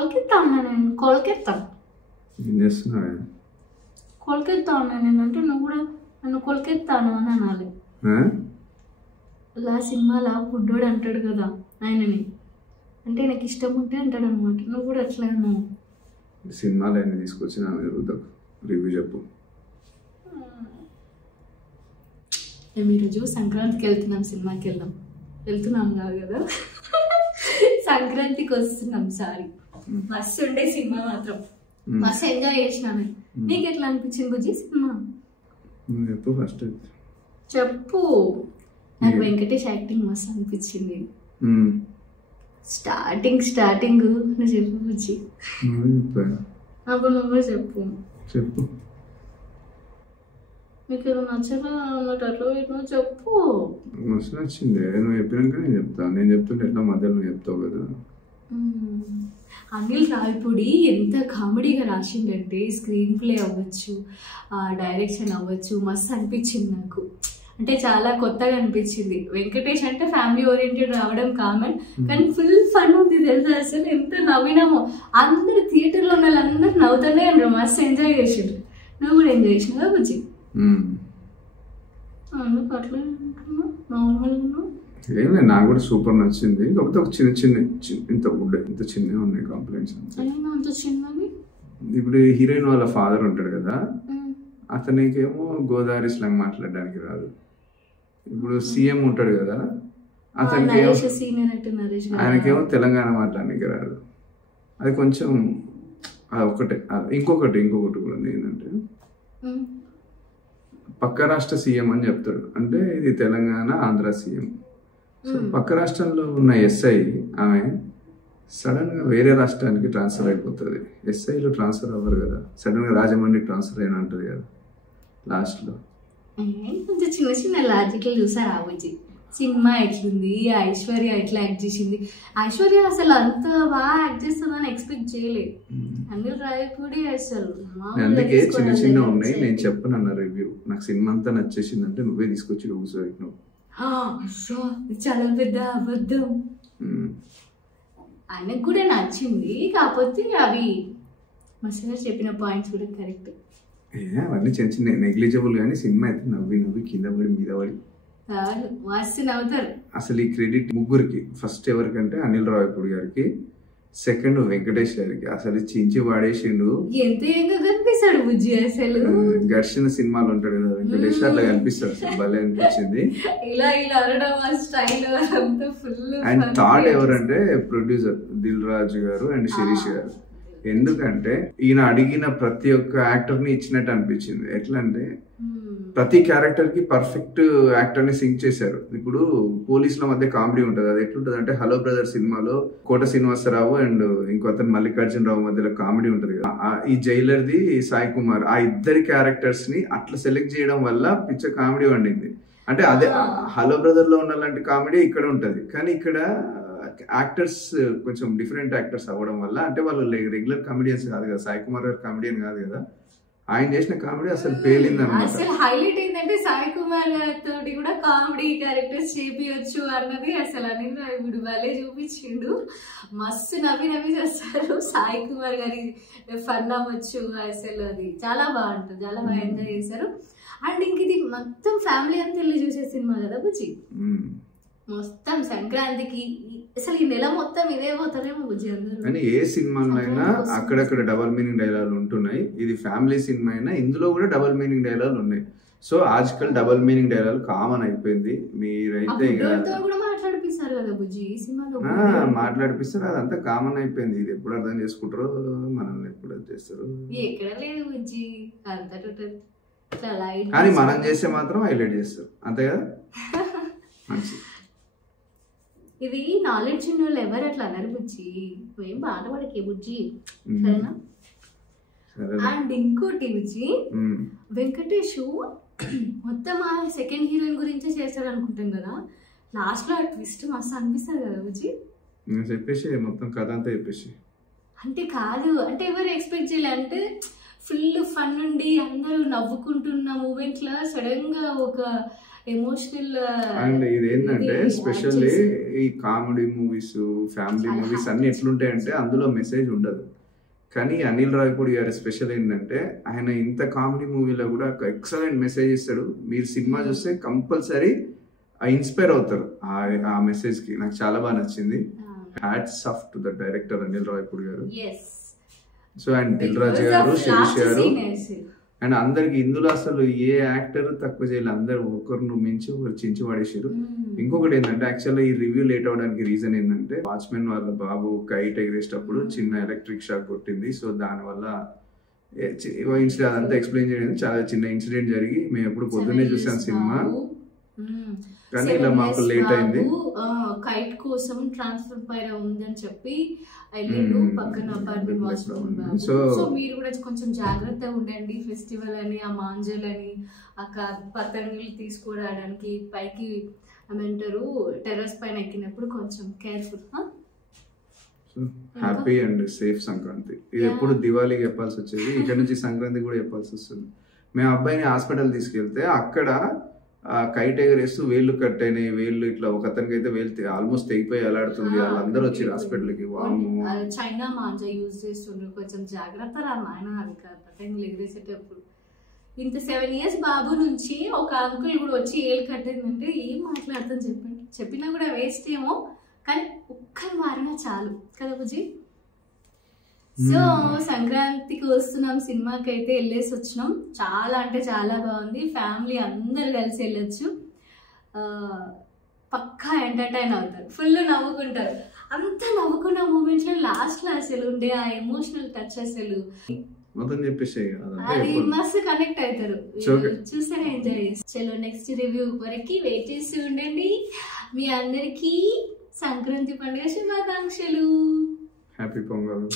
కోల్కెత్తా అన్నా నేను కోల్కెత్తా ఏం చేస్తున్నావే? కోల్కెత్తా అన్నా నేను అంటే నువ్వు కూడా నన్ను కోల్కెత్తాను అని అనాలి. అలా సినిమాలో బుడ్డోడు అంటాడు కదా ఆయనని, అంటే నాకు ఇష్టం ఉంటే అంటాడు అనమాట. నువ్వు కూడా అట్లా అన్నావు. సినిమాలు అయినా తీసుకొచ్చిన రివ్యూ చెప్పు. మేము ఈరోజు సంక్రాంతికి వెళ్తున్నాం, సినిమాకి వెళ్తున్నాం కాదు కదా, సంక్రాంతికి వస్తున్నాం. సారీ, మస్తు ఉండే సినిమా, మాత్రం మస్తు ఎంజాయ్ చేసినాను. నీకు ఎట్లా అనిపించింది బుజ్జి సినిమా? చెప్పు ఫస్ట్. చెప్పు. నాకు వెంకటేష్ యాక్టింగ్ మస్తు అనిపించింది. స్టార్టింగ్ నువ్వు చెప్పు బుజ్జి. అప్పుడు నువ్వు చెప్పు. నీకు ఏదో నచ్చలా అన్నట్టు అట్లా నువ్వు చెప్పు. మస్తు నచ్చింది. నువ్వు చెప్పినాక నేను చెప్తాను. నేను చెప్తుంటే ఎట్లా మధ్యలో నువ్వు చెప్తావు కదా. అనిల్ రావిపూడి ఎంత కామెడీగా రాసిండంటే, స్క్రీన్ ప్లే అవ్వచ్చు, డైరెక్షన్ అవ్వచ్చు, మస్తు అనిపించింది నాకు. అంటే చాలా కొత్తగా అనిపించింది. వెంకటేష్ అంటే ఫ్యామిలీ ఓరియంటెడ్ రావడం కామన్, కానీ ఫుల్ ఫన్ ఉంది తెలుసా. అసలు ఎంత నవ్వినామో, అందరు థియేటర్లో ఉన్న వాళ్ళందరూ నవ్వుతానే అన్నారు, మస్తు ఎంజాయ్ చేసిండ్రు. నువ్వు కూడా ఎంజాయ్ చేసినావా బుజ్జి? అట్లా నార్మల్గా ఏం లేదు, నాకు కూడా సూపర్ నచ్చింది. కాకపోతే ఒక చిన్న ఇంత చిన్నగా ఉన్నాయి కంప్లైంట్స్. అంత చిన్నవి. ఇప్పుడు హీరోయిన్ వాళ్ళ ఫాదర్ ఉంటాడు కదా, అతనికేమో గోదావరి స్లాంగ్ మాట్లాడడానికి రాదు. ఇప్పుడు సీఎం ఉంటాడు కదా, ఆయనకేమో తెలంగాణ మాట్లాడడానికి రాదు. అది కొంచెం ఒకటే. ఇంకొకటి కూడా ఉంది ఏంటంటే, పక్క రాష్ట్ర సీఎం అని చెప్తాడు, అంటే ఇది తెలంగాణ ఆంధ్ర సీఎం. సో పక్క రాష్ట్రంలో ఉన్న ఎస్ఐ ఆమె సడన్ గా వేరే రాష్ట్రానికి ట్రాన్స్ఫర్ అయిపోతుంది. ఎస్ఐలో ట్రాన్స్ఫర్ అవ్వరు కదా, సడన్ గా రాజమండ్రికి ట్రాన్స్ఫర్ అయినా అంటది కదా లాస్ట్ లో. కొంచెం చిన్న లాజిక్లు చూసారా బుజ్జి? సినిమా ఎట్లుంది, ఐశ్వర్య ఎట్లా యాక్ట్ చేసింది. ఐశ్వర్య అసలు అంత బాగా యాక్ట్ చేస్తుందని ఎక్స్పెక్ట్ చేయలేదు. అనిల్ రావిపూడి అసలు అందుకే చిన్న ఉన్నాయి. నేను చెప్పను రివ్యూ. నాకు సినిమా అంతా నచ్చేసింది అంటే నువ్వే తీసుకొచ్చి కూర్చోబెట్టినావు. చాలా పెద్ద అబద్ధం. ఆయనకు కూడా నచ్చింది, కాకపోతే అవి మసాలా చెప్పిన పాయింట్స్ కూడా కరెక్ట్. అవన్నీ చిన్న నెగ్లిజిబుల్, కానీ సినిమా అయితే నవ్వి కింద పడి మీద పడి మస్తు నవ్వుతారు. అసలు ఈ క్రెడిట్ ముగ్గురికి. ఫస్ట్ ఎవరికంటే అనిల్ రావిపూడి గారికి, సెకండ్ వెంకటేష్ గారికి. అసలు చించి వాడేసిండు. ఎంత ఏంగా కనిపిస్తాడు బుజ్జి అసలు. ఘర్షణ సినిమాలు ఉంటాడు కదా వెంకటేష్, అట్లా కనిపిస్తాడు. అసలు భలే అనిపించింది. ఇలా స్టైల్ ఫుల్. అండ్ థర్డ్ ఎవరంటే ప్రొడ్యూసర్ దిల్ రాజు గారు అండ్ శిరీష్ గారు. ఎందుకంటే ఈయన అడిగిన ప్రతి ఒక్క యాక్టర్ ని ఇచ్చినట్టు అనిపించింది. ఎట్లా అంటే ప్రతి క్యారెక్టర్ కి పర్ఫెక్ట్ యాక్టర్ ని సింక్ చేశారు. ఇప్పుడు పోలీసుల మధ్య కామెడీ ఉంటుంది, అది ఎట్లుంటది అంటే హలో బ్రదర్ సినిమాలో కోట శ్రీనివాసరావు అండ్ ఇంకో అతను మల్లికార్జున రావు మధ్యలో కామెడీ ఉంటది కదా, ఈ జైలర్ ది సాయి కుమార్, ఆ ఇద్దరి క్యారెక్టర్స్ ని అట్లా సెలెక్ట్ చేయడం వల్ల పిచ్చ కామెడీ వండింది. అంటే అదే హలో బ్రదర్ లో ఉన్న లాంటి కామెడీ ఇక్కడ ఉంటది, కానీ ఇక్కడ యాక్టర్స్ కొంచెం డిఫరెంట్ యాక్టర్స్ అవ్వడం వల్ల, అంటే వాళ్ళు రెగ్యులర్ కామెడియన్స్ కాదు కదా, సాయి కుమార్ గారు కామెడియన్ కాదు కదా, ఆయన చేసిన కామెడీ అసలు పేలింది అనమాట. అసలు హైలైట్ ఏంటంటే సాయి కుమార్ గారితో కూడా కామెడీ క్యారెక్టర్స్ చేపియొచ్చు అన్నది అసలు అనిల్ రావిపూడి వాళ్ళే చూపించిండు. మస్తు నవ్వి చేస్తారు. సాయి కుమార్ గారి ఫన్ అవ్వచ్చు, అసలు అది చాలా బాగుంటుంది, చాలా బాగా ఎంజాయ్ చేశారు. అండ్ ఇంక ఇది మొత్తం ఫ్యామిలీ అంతా వెళ్ళి చూసే సినిమా కదా బుజ్జి. మొత్తం సంక్రాంతికి అసలు ఈ నెల మొత్తం ఇదే పోతారేమో బుజ్జి అందరూ. కానీ ఏ సినిమాలో అయినా అక్కడక్కడ డబల్ మీనింగ్ డైలాగులు ఉంటున్నాయి. ఇది ఫ్యామిలీ సినిమా అయినా ఇందులో కూడా డబల్ మీనింగ్ డైలాగులు ఉన్నాయి. సో ఆజ్కల్ డబల్ మీనింగ్ డైలాగ్ కామన్ అయిపోయింది. మీరైతే మాట్లాడిపిస్తారు కదా బుజ్జి ఈ సినిమాలో, మాట్లాడిపిస్తారు, అదంతా కామన్ అయిపోయింది. ఇది ఎప్పుడు అర్థం చేసుకుంటారో, మనల్ని ఎప్పుడు చేస్తారు ఎక్కడ లేదు బుజ్జి. కానీ మనం చేస్తే మాత్రం హైలైట్ చేస్తారు, అంతే కదా. మంచి ఇది నాలెడ్జ్ ఉన్న వాళ్ళు ఎవరు అట్లా అన్నారు బుజ్జి, ఏం బాధపడకే బుజ్జి, సరేనా. అండ్ ఇంకోటి బుజ్జి, వెంకటేష్ మొత్తం ఆ సెకండ్ హీరోయిన్ గురించే చేస్తాడు అనుకుంటాం కదా, లాస్ట్ లో ఆ ట్విస్ట్ మస్తు అనిపిస్తుంది కదా బుజ్జి. చెప్పేసి మొత్తం కథ అంతా చెప్పేసి. అంటే కాదు, అంటే ఎవరు ఎక్స్పెక్ట్ చేయలే. అంటే ఫుల్ ఫన్ ఉండి అందరూ నవ్వుకుంటున్న మూమెంట్ లో సడన్ గా ఒక ఎమోషనల్. అండ్ ఇదేంటంటే స్పెషల్లీ ఈ కామెడీ మూవీస్, ఫ్యామిలీ మూవీస్ అన్ని ఎట్లుంటాయంటే అందులో మెసేజ్ ఉండదు. కానీ అనిల్ రావిపూడి గారి స్పెషల్ ఏంటంటే ఆయన ఇంత కామెడీ మూవీలో కూడా ఒక ఎక్సలెంట్ మెసేజ్ ఇస్తాడు. మీరు సినిమా చూస్తే కంపల్సరీ ఇన్స్పైర్ అవుతారు ఆ మెసేజ్ కి. నాకు చాలా బాగా నచ్చింది. Hats off to the director Anil Ravipudi గారు. సో అండ్ దిల్ రాజు గారు, శిరీష్ గారు, అండ్ అందరికి ఇందులో అసలు ఏ యాక్టర్ తక్కువ చేయలేదు. అందరు ఒకరిని మించి ఒకరు చించి పడేసారు. ఇంకొకటి ఏంటంటే యాక్చువల్గా ఈ రివ్యూ లేట్ అవడానికి రీజన్ ఏంటంటే వాచ్మెన్ వాళ్ళ బాబు కైట్ ఎగిరేసేటప్పుడు చిన్న ఎలక్ట్రిక్ షాక్ కొట్టింది. సో దానివల్ల ఇన్సిడెంట్ అదంతా ఎక్స్ప్లెయిన్ చేయడం చాలా చిన్న ఇన్సిడెంట్ జరిగి మేము ఎప్పుడు పొద్దున్నే చూసాం సినిమా, కానీ ఇలా మాకు లేట్ అయింది. కైట్ కోసం ట్రాన్స్ఫర్ పైన ఉందని చెప్పి వెళ్ళిండు పక్కన అపార్ట్మెంట్ వాచ్మెన్. సో మీరు కూడా కొంచెం జాగ్రత్తగా ఉండండి. ఫెస్టివల్ అని, ఆ మాంజల్ అని, ఆ పతంగులు తీసుకురావడానికి పైకి ఏమంటారు టెర్రస్ పైన ఎక్కినప్పుడు కొంచెం careful. Happy and safe Sankranti. ఇది ఎప్పుడు దివాళీకి చెప్పాల్సి వచ్చేది, ఇక్కడ నుంచి సంక్రాంతి కూడా చెప్పాల్సి వస్తుంది. మేము అబ్బాయిని హాస్పిటల్ తీసుకెళ్తే అక్కడ కైట్ ఎగరేస్తూ వేళ్ళు కట్ అయినాయి. వేళ్ళు ఇట్లా ఒక అతనికి అయితే వేలు ఆల్మోస్ట్ తెగిపోయి అలాడుతుంది. వాళ్ళందరూ వచ్చి హాస్పిటల్కి. చైనా మాంజా యూజ్ చేస్తుండ్రు, కొంచెం జాగ్రత్త రా నాయన. అది పతంగులు ఎగరేసేటప్పుడు ఇంత 7 years బాబు నుంచి ఒక అంకుల్ కూడా వచ్చి ఏళ్ళు కట్టేదంటే ఏం మాట్లాడతాను చెప్పండి. చెప్పినా కూడా వేస్ట్ ఏమో, కానీ ఒక్కరు మారినా చాలు కదా బుజ్జి. సో సంక్రాంతికి వస్తున్నాం, సినిమాకి అయితే వెళ్ళేసి వచ్చినాం. చాలా అంటే చాలా బాగుంది. ఫ్యామిలీ అందరు కలిసి వెళ్ళొచ్చు. పక్కా ఎంటర్టైన్ అవుతారు, ఫుల్ నవ్వుకుంటారు. అంత నవ్వుకున్న మూమెంట్స్ లో లాస్ట్ లో అసలు ఉండే ఆ ఎమోషనల్ టచ్ అసలు మొత్తం చెప్పేసి అది మస్తు కనెక్ట్ అవుతారు. చూసారా, ఎంజాయ్ చేస్తారు. చలో నెక్స్ట్ రివ్యూ వరకు వెయిట్ చేస్తూ ఉండండి. మీ అందరికీ సంక్రాంతి పండుగ శుభాకాంక్షలు. హ్యాపీ పొంగల్.